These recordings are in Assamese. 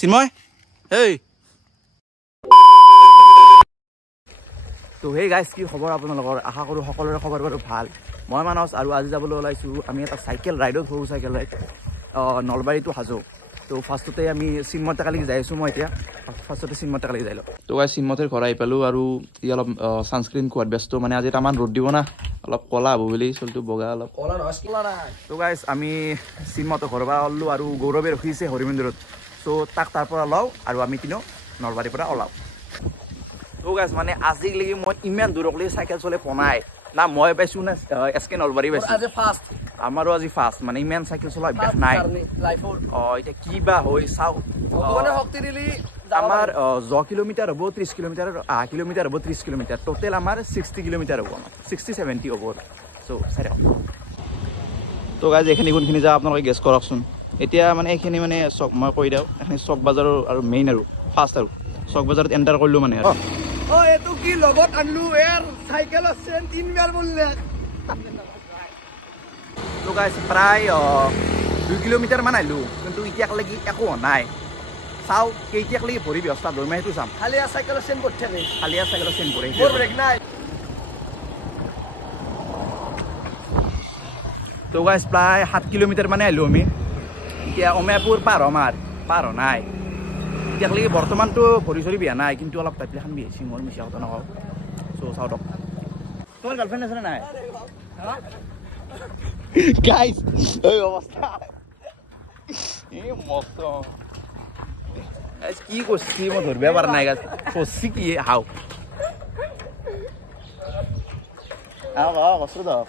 চিন্ময় hey তো হে গাইজ কি খবৰ আপোনালোকৰ আশা কৰোঁ সকলোৰে খবৰ বাৰু ভাল মই মানস আৰু আজি যাবলৈ ওলাইছোঁ আমি এটা চাইকেল ৰাইডত সৰু cycle ride Nalbari to Hajo তো ফাৰ্ষ্টতে আমি চিন্ময় টেকালৈকে যাই আছোঁ মই এতিয়া ফাৰ্ষ্টতে চিন্ময় টেকালৈকে যাই লওঁ তো গাইজ চিন্ময়ৰ ঘৰ আহি পালোঁ আৰু ই অলপ ছানস্ক্ৰীন খোৱাত ব্যস্ত মানে আজি তামান ৰ'দ দিব না অলপ ক'লা হ'ব বুলি চলটো বগা অলপ ক'লা নহয় তো গাইজ আমি চিন্ময়ৰ ঘৰৰ পৰা ওলালোঁ আৰু গৌৰৱে ৰখিছে হৰি মন্দিৰত তো তাক তাৰ পৰা লওঁ আৰু আমি তিনিও নলবাৰীৰ পৰা ওলাওঁ তো গাইজ মানে আজিলৈকে মই ইমান দূৰকলৈ চাইকেল চলাই পনাই না মই পাইছোঁ না এছকে নলবাৰী পাইছোঁ আমাৰো আজি ফাৰ্ষ্ট মানে ইমান চাইকেল চলাই অভ্যাস নাই এতিয়া কি বা হৈ চাওঁ আমাৰ 10 কিলোমিটাৰ হ'ব 30 কিলোমিটাৰ 8 কিলোমিটাৰ হ'ব 30 কিলোমিটাৰ টোটেল আমাৰ 60 কিলোমিটাৰ হ'ব আমাৰ 60-70 হ'ব চ' চাই তো গাইজ এইখিনি কোনখিনি যাওঁ আপোনালোকে গেছ কৰকচোন এতিয়া মানে এইখিনি মানে চক মই কৈ দিওঁ এইখিনি চক বাজাৰৰ আৰু মেইন আৰু ফাৰ্ষ্ট আৰু চক বাজাৰত এণ্টাৰ কৰিলোঁ মানে এইটো কি লগত আনলো এৰ চাইকেল আছে 3 বাৰ বললে তো গাইজ প্ৰায় 2 কিলোমিটাৰ মান আহিলোঁ কিন্তু এতিয়ালৈকে একো নাই চাওঁ কেতিয়ালৈকে ভৰি ব্যৱস্থা লৈ মই সেইটো চাম খালিয়া চাইকেলৰ চেন ক'ত থাকে খালিয়া চাইকেলৰ চেন পৰে মোৰ ব্ৰেক নাই তো গাইজ প্ৰায় 7 কিলোমিটাৰ মানে আহিলোঁ আমি এতিয়া অমেয়াপুৰ পাৰ নাই এতিয়ালৈকে বৰ্তমানটো ভৰি চৰি বিয়া নাই কিন্তু অলপ টাইপলিখান বিয়াইছে মোৰ মিছা কথা নকওঁ চ' চাওঁ দক তোমাৰ গাৰ্লফ্ৰেণ্ড আছেনে নাই গাইজ এই অৱস্থা এই মস্ত কি কৰিছি মই ধৰিব পৰা নাই গাইজ ফচি কি হাও কষ্ট দক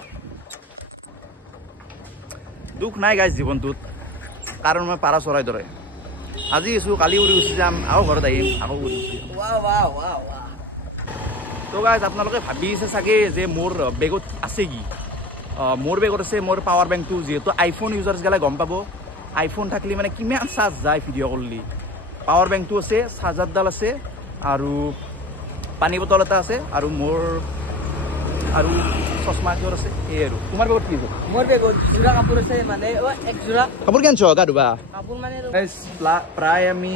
দুখ নাই গাইজ জীৱনটোত কাৰণ মই পাৰা চৰাই দৰে আজি আছোঁ কালি উৰি গুচি যাম আকৌ ঘৰত আহিম আকৌ উৰি গুচি তো গাইজ আপোনালোকে ভাবিছে চাগে যে মোৰ বেগত আছে কি মোৰ বেগত আছে মোৰ পাৱাৰ বেংকটো যিহেতু আইফোন ইউজাৰ্ছ গেলে গম পাব আইফোন থাকিলে মানে কিমান চাৰ্জ যায় ভিডিঅ' কৰিলে পাৱাৰ বেংকটো আছে চাৰ্জাৰডাল আছে আৰু পানী বটল এটা আছে আৰু মোৰ আৰু চশমা কিহৰ আছে এই আৰু তোমাৰ বেগত কি আছে মোৰ বেগত জোৰা কাপোৰ আছে মানে এক জোৰা কাপোৰ কেনছ গা ধুবা কাপোৰ মানে প্ৰায় আমি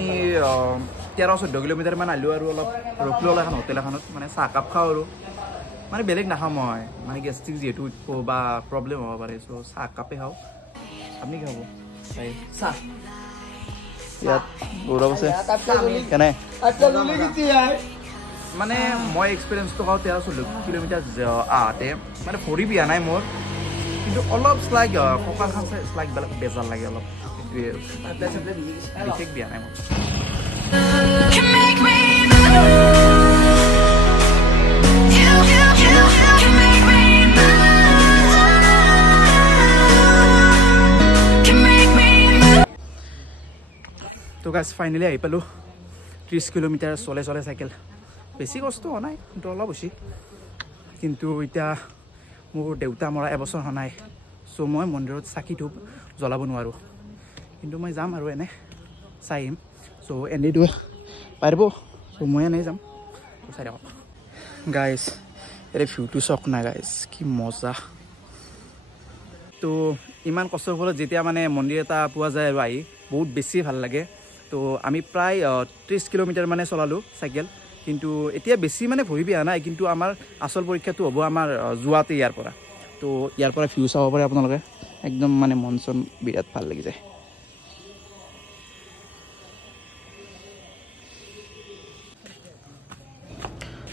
13-14 কিলোমিটাৰ মান আহিলোঁ আৰু অলপ ৰখিলোঁ অলপ এখন হোটেল এখনত মানে চাহ কাপ খাওঁ আৰু মানে বেলেগ নাখাওঁ মই মানে গেষ্ট্ৰিক যিহেতু বা প্ৰব্লেম হ'ব পাৰে চ' চাহ কাপে খাওঁ আপুনি কি খাব চাহ ইয়াত গৌৰৱ আছে কেনে মানে মই এক্সপিৰিয়েঞ্চটো খাওঁ 13-14 কিলোমিটাৰ আহোঁতে মানে ভৰি বিয়া নাই মোৰ কিন্তু অলপ শ্লাইক কঁকালখন শ্লাইক বেজাৰ লাগে অলপ সেইটোৱে বিশেষ বিয়া নাই মোৰ তো গাইজ ফাইনেলি আহি পালোঁ 30 কিলোমিটাৰ চলে চাইকেল বেছি কষ্ট হোৱা নাই কিন্তু অলপ হৈছে কিন্তু এতিয়া মোৰ দেউতা মৰা এবছৰ হোৱা নাই চ' মই মন্দিৰত চাকি ধূপ জ্বলাব নোৱাৰোঁ কিন্তু মই যাম আৰু এনে চাই আহিম চ' এনেইতো পাৰিব চ' মই এনেই যাম চাই থাকক গাইজ ইয়াৰে ভিউটো চাওক না গাইজ কি মজা তো ইমান কষ্টৰ ফলত যেতিয়া মানে মন্দিৰ এটা পোৱা যায় আৰু আহি বহুত বেছি ভাল লাগে তো আমি প্ৰায় 30 কিলোমিটাৰ মানে চলালোঁ চাইকেল কিন্তু এতিয়া বেছি মানে ভৰি বিয়া নাই কিন্তু আমাৰ আচল পৰীক্ষাটো হ'ব আমাৰ যোৱাতে ইয়াৰ পৰা তো ইয়াৰ পৰা ভিউ চাব পাৰে আপোনালোকে একদম মানে মন চন বিৰাট ভাল লাগি যায়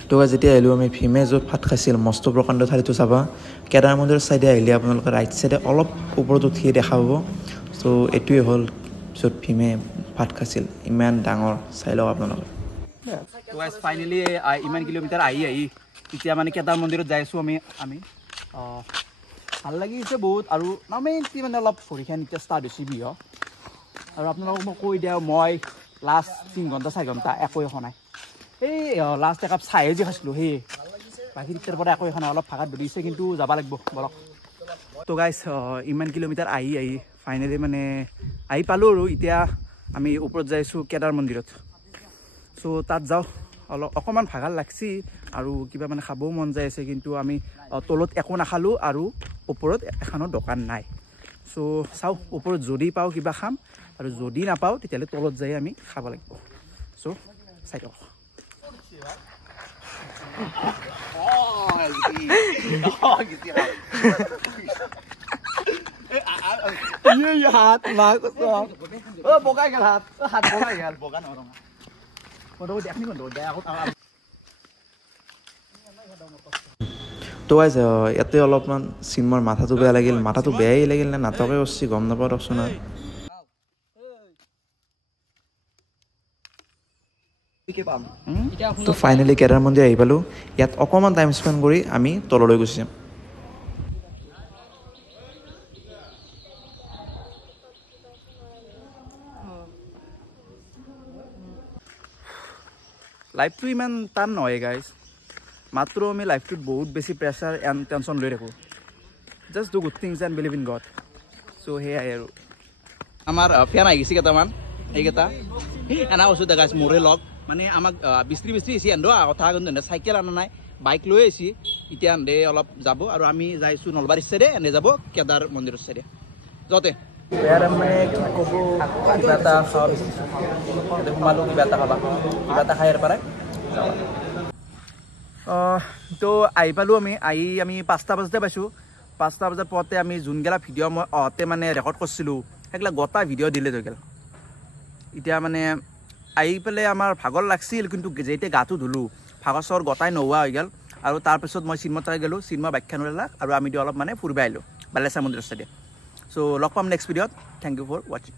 তো যেতিয়া আহিলোঁ আমি ভীমে য'ত ভাত খাইছিল মস্ত প্ৰকাণ্ড থালিটো চাবা কেদাৰ মন্দিৰৰ ছাইডে আহিলে আপোনালোকে ৰাইট ছাইডে অলপ ওপৰত উঠিয়ে দেখা পাব চ' এইটোৱে হ'ল য'ত ভীমে ভাত খাইছিল ইমান ডাঙৰ চাই লওক আপোনালোকে ফাইনেলি ইমান কিলোমিটাৰ আহি এতিয়া মানে কেদাৰ মন্দিৰত যাই আছোঁ আমি ভাল লাগিছে বহুত আৰু মেইনলি মানে অলপ ভৰিখন এতিয়া ষ্টাৰ্ট হৈছে বিহ আৰু আপোনালোকক মই কৈ দিওঁ মই লাষ্ট 3 ঘণ্টা 4 ঘণ্টা একো একো নাই এই লাষ্ট একাপ চাহে যে খাইছিলোঁ সেই বাকী তাৰ পৰা একো এখন অলপ ভাগাত ধৰিছে কিন্তু যাব লাগিব বলক তো গাইজ ইমান কিলোমিটাৰ আহি ফাইনেলি মানে আহি পালোঁ আৰু এতিয়া আমি ওপৰত যাই আছোঁ কেদাৰ মন্দিৰত চ' তাত যাওঁ অকণমান ভাগাৰ লাগছি আৰু কিবা মানে খাবও মন যায় আছে কিন্তু আমি তলত একো নাখালোঁ আৰু ওপৰত এখনো দোকান নাই চ' চাওঁ ওপৰত যদি পাওঁ কিবা খাম আৰু যদি নাপাওঁ তেতিয়াহ'লে তলত যাই আমি খাব লাগিব চ' চাই দিয়ক হাত মাক বগাই গেল হাত বগাই গেল বগা নৰঙা তো গাইজ ইয়াতে অলপমান চিন্মৰ মাথাটো বেয়া লাগিল মাথাটো বেয়াই লাগিল নে নাটকে কৰিছে গম নাপাওঁ দিয়কচোন তো ফাইনেলি কেদাৰ মন্দিৰ আহি পালোঁ ইয়াত অকণমান টাইম স্পেণ্ড কৰি আমি তললৈ গুচি যাম লাইফটো ইমান টান নহয় গাইজ মাত্ৰ আমি লাইফটোত বহুত বেছি প্ৰেছাৰ এণ্ড টেনশ্যন লৈ থাকোঁ just do good things and believe in God so' সেয়াই আৰু আমাৰ ফেন আহি গৈছে কেইটামান এইকেইটা এনা কৈছোঁ দে গাইছ মোৰে লগ মানে আমাক বিচৰি আহিছে এন্ধ কথা কিন্তু চাইকেল অনা নাই বাইক লৈ আহিছে এতিয়া এন্ধে অলপ যাব আৰু আমি যাইছোঁ নলবাৰীৰ চাইডে এনে যাব কেদাৰ মন্দিৰৰ চাইডে যাওঁতে মানে কি ক'ব কিবা এটা খাব বিচাৰিছোঁ সোমালোঁ কিবা এটা খাবা কিবা এটা খাই পাৰে তো আহি পালোঁ আমি 5টা বজাতে পাইছোঁ 5টা বজাত পোৱাতে আমি যোনগেলা ভিডিঅ' মই মানে ৰেকৰ্ড কৰিছিলোঁ সেইগিলা গোটা ভিডিঅ' ডিলিট হৈ গ'ল এতিয়া মানে আহি পেলাই আমাৰ ভাগৰ লাগিছিল কিন্তু যেতিয়া গাটো ধুলোঁ ভাগৰ চৰ গোটাই নোহোৱা হৈ গ'ল আৰু তাৰপিছত মই চিনেমা তাই গ'লোঁ চিনেমা ব্যাখ্যান ওলালাক আৰু আমি অলপ মানে ফুৰিব আহিলোঁ বালেশ্বৰ মন্দিৰৰ চাইডে চ' লগ পাম নেক্সট ভিডিঅ'ত থেংক ইউ ফৰ ৱাচিং